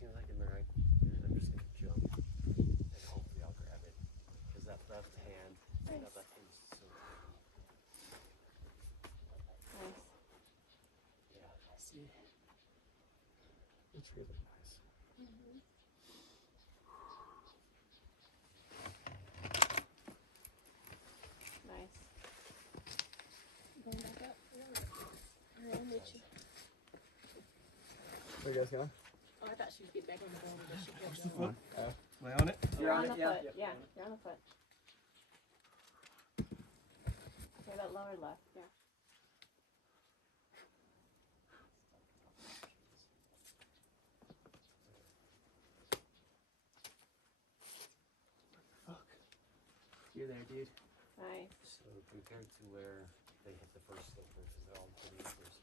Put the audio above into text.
seems like in the right. I'm just gonna jump, and hopefully I'll grab it, because that left hand, nice. that left hand is so. Nice. Yeah, I see. It's really nice. Mm-hmm. Nice. Going back up. Alright, meet you. Where you guys going? Oh, I thought she would get back on the boulder, but she kept The going. foot? Lay on it? You're on the foot. Yeah, you're on the foot. Okay, that lower left. Yeah. Fuck. You're there, dude. Nice. So compared to where they hit the first slope versus all pretty first